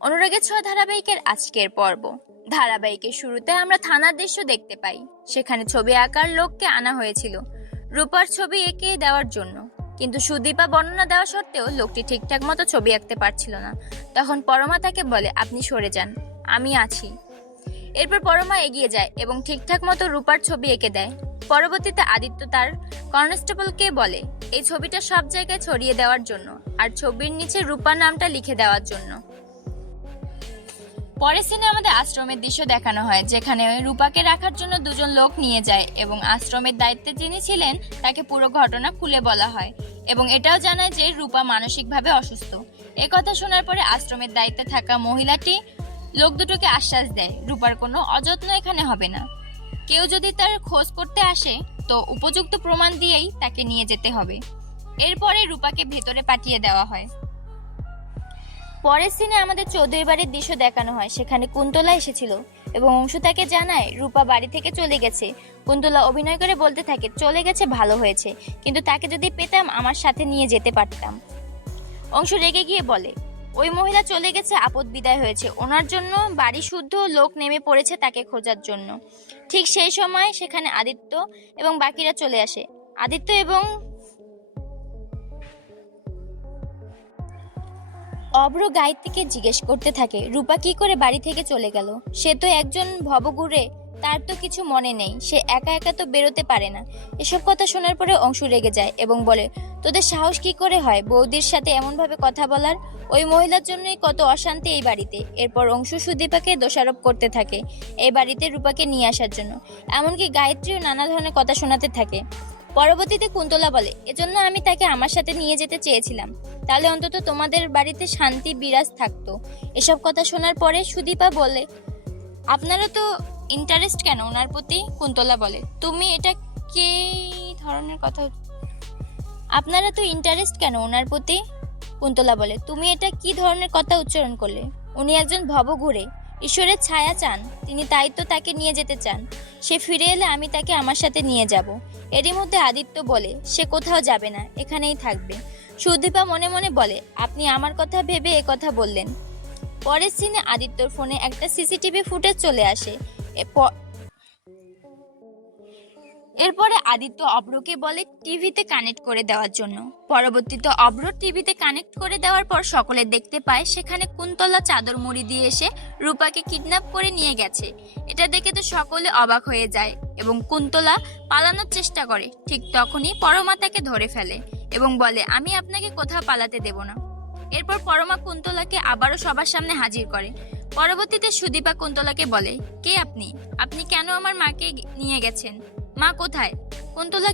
অনুরাগের ছোঁয়া ধারাবাহিকের আজকের পর্ব। ধারাবাহিকের শুরুতে আমরা থানার দৃশ্য দেখতে পাই। সেখানে ছবি আঁকার লোককে আনা হয়েছিল রূপার ছবি এঁকে দেওয়ার জন্য, কিন্তু সুদীপা বর্ণনা দেওয়া সত্ত্বেও লোকটি ঠিকঠাক মতো ছবি আঁকতে পারছিল না। তখন পরমা তাকে বলে, আপনি সরে যান, আমি আছি। এরপর পরমা এগিয়ে যায় এবং ঠিকঠাক মতো রূপার ছবি এঁকে দেয়। পরবর্তীতে আদিত্য তার কনস্টেবলকে বলে এই ছবিটা সব জায়গায় ছড়িয়ে দেওয়ার জন্য আর ছবির নিচে রূপার নামটা লিখে দেওয়ার জন্য। পরের সিনে আমাদের আশ্রমের দৃশ্য দেখানো হয়, যেখানে রূপাকে রাখার জন্য দুজন লোক নিয়ে যায় এবং আশ্রমের দায়িত্বে যিনি ছিলেন তাকে পুরো ঘটনা খুলে বলা হয় এবং এটাও জানায় যে রূপা মানসিকভাবে অসুস্থ। একথা শোনার পরে আশ্রমের দায়িত্বে থাকা মহিলাটি লোক দুটোকে আশ্বাস দেয় রূপার কোনো অযত্ন এখানে হবে না। কেউ যদি তার খোঁজ করতে আসে তো উপযুক্ত প্রমাণ দিয়েই তাকে নিয়ে যেতে হবে। এরপরে রূপাকে ভেতরে পাঠিয়ে দেওয়া হয়। পরের সিনে আমাদের চৌধুরী বাড়ির দৃশ্য দেখানো হয়। সেখানে কুন্তলা এসেছিল এবং অংশু তাকে জানায় রূপা বাড়ি থেকে চলে গেছে। কুন্তলা অভিনয় করে বলতে থাকে, চলে গেছে ভালো হয়েছে, কিন্তু তাকে যদি পেতাম আমার সাথে নিয়ে যেতে পারতাম। অংশু রেগে গিয়ে বলে, ওই মহিলা চলে গেছে, আপদ বিদায় হয়েছে, ওনার জন্য বাড়ি শুদ্ধ লোক নেমে পড়েছে তাকে খোঁজার জন্য। ঠিক সেই সময় সেখানে আদিত্য এবং বাকিরা চলে আসে। আদিত্য এবং অভ্র গায়ত্রীকে জিজ্ঞেস করতে থাকে রূপা কি করে বাড়ি থেকে চলে গেল। সে তো একজন ভবঘুরে, তার তো কিছু মনে নেই, সে একা একা তো বেরোতে পারে না। এসব কথা শোনার পরে অংশু রেগে যায় এবং বলে, তোদের সাহস কি করে হয় বৌদির সাথে এমনভাবে কথা বলার? ওই মহিলার জন্যই কত অশান্তি এই বাড়িতে। এরপর অংশু সুদীপাকে দোষারোপ করতে থাকে এই বাড়িতে রূপাকে নিয়ে আসার জন্য। এমনকি গায়ত্রীও নানা ধরনের কথা শোনাতে থাকে। পরবর্তীতে কুন্তলা বলে, এজন্য আমি তাকে আমার সাথে নিয়ে যেতে চেয়েছিলাম, তাহলে অন্তত তোমাদের বাড়িতে শান্তি বিরাজ থাকতো। এসব কথা শোনার পরে সুদীপা বলে, আপনারা তো ইন্টারেস্ট কেন ওনার প্রতি? কুন্তলা বলে, তুমি এটা কি ধরনের কথা? আপনারা তো ইন্টারেস্ট কেন ওনার প্রতি? কুন্তলা বলে, তুমি এটা কি ধরনের কথা উচ্চারণ করলে? উনি একজন ভবঘুরে, ঈশ্বরের ছায়া চান তিনি, তাই তো তাকে নিয়ে যেতে চান। সে ফিরে এলে আমি তাকে আমার সাথে নিয়ে যাব। এরই মধ্যে আদিত্য বলে, সে কোথাও যাবে না, এখানেই থাকবে। সুদীপা মনে মনে বলে, আপনি আমার কথা ভেবে কথা বললেন। পরের সিনে আদিত্যর ফোনে একটা সিসিটিভি ফুটেজ চলে আসে। এরপরে আদিত্য অভ্রকে বলে টিভিতে কানেক্ট করে দেওয়ার জন্য। পরবর্তীতে অভ্র টিভিতে কানেক্ট করে দেওয়ার পর সকলে দেখতে পায় সেখানে কুন্তলা চাদর মুড়ি দিয়ে এসে রূপাকে কিডন্যাপ করে নিয়ে গেছে। এটা দেখে তো সকলে অবাক হয়ে যায় এবং কুন্তলা পালানোর চেষ্টা করে। ঠিক তখনই পরমা তাকে ধরে ফেলে এবং বলে, আমি আপনাকে কোথাও পালাতে দেব না। এরপর পরমা কুন্তলাকে আবারও সবার সামনে হাজির করে। পরবর্তীতে সুদীপা কুন্তলাকে বলে, কে আপনি? আপনি কেন আমার মাকে নিয়ে গেছেন? মা কোথায়? কুন্তলা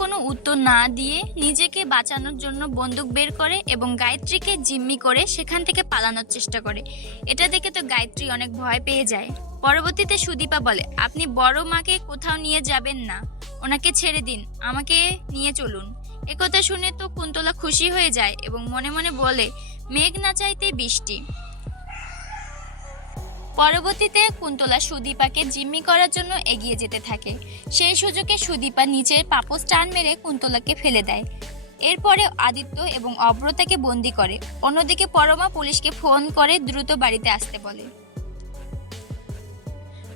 কোনো উত্তর না দিয়ে নিজেকে বাঁচানোর জন্য বন্দুক বের করে এবং গায়ত্রীকে জিম্মি করে সেখান থেকে পালানোর চেষ্টা করে। এটা দেখে তো গায়ত্রী অনেক ভয় পেয়ে যায়। পরবর্তীতে সুদীপা বলে, আপনি বড় মাকে কোথাও নিয়ে যাবেন না, ওনাকে ছেড়ে দিন, আমাকে নিয়ে চলুন। একথা শুনে তো কুন্তলা খুশি হয়ে যায় এবং মনে মনে বলে, মেঘ না চাইতে বৃষ্টি। পরবর্তীতে কুন্তলা সুদীপাকে জিম্মি করার জন্য এগিয়ে যেতে থাকে। সেই সুযোগে সুদীপা নিচের পাপোশ টান মেরে কুন্তলাকে ফেলে দেয়। এরপরে আদিত্য এবং অভ্র তাকে বন্দি করে। অন্যদিকে পরমা পুলিশকে ফোন করে দ্রুত বাড়িতে আসতে বলে।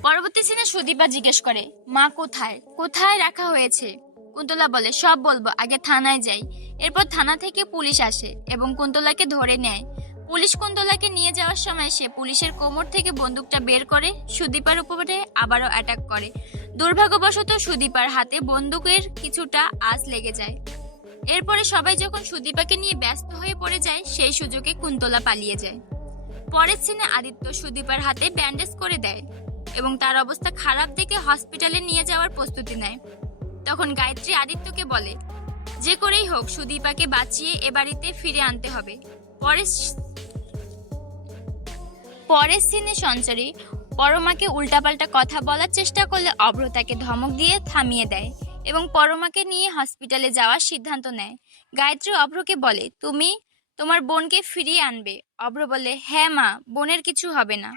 পরবর্তী সিনে সুদীপা জিজ্ঞেস করে, মা কোথায় কোথায় রাখা হয়েছে? কুন্তলা বলে, সব বলবো, আগে থানায় যাই। এরপর থানা থেকে পুলিশ আসে এবং কুন্তলাকে ধরে নেয়। পুলিশ কুন্তলাকে নিয়ে যাওয়ার সময় সে পুলিশের কোমর থেকে বন্দুকটা বের করে সুদীপার উপরে আবারও অ্যাটাক করে। দুর্ভাগ্যবশত সুদীপার হাতে বন্দুকের কিছুটা আঁচ লেগে যায়। এরপরে সবাই যখন সুদীপাকে নিয়ে ব্যস্ত হয়ে পড়ে যায়, সেই সুযোগে কুন্তলা পালিয়ে যায়। পরের সিনে আদিত্য সুদীপার হাতে ব্যান্ডেজ করে দেয় এবং তার অবস্থা খারাপ দেখে হসপিটালে নিয়ে যাওয়ার প্রস্তুতি নেয়। তখন গায়ত্রী আদিত্যকে বলে, যে করেই হোক সুদীপাকে বাঁচিয়ে এ বাড়িতে ফিরে আনতে হবে। পরের সিনে সঞ্চারী পরমাকে উল্টাপাল্টা কথা বলার চেষ্টা করলে অভ্র তাকে ধমক দিয়ে থামিয়ে দেয় এবং পরমাকে নিয়ে হসপিটালে যাওয়ার সিদ্ধান্ত নেয়। গায়ত্রী অভ্রকে বলে, তুমি তোমার বোনকে ফিরিয়ে আনবে? অভ্র বলে, হ্যাঁ মা, বোনের কিছু হবে না।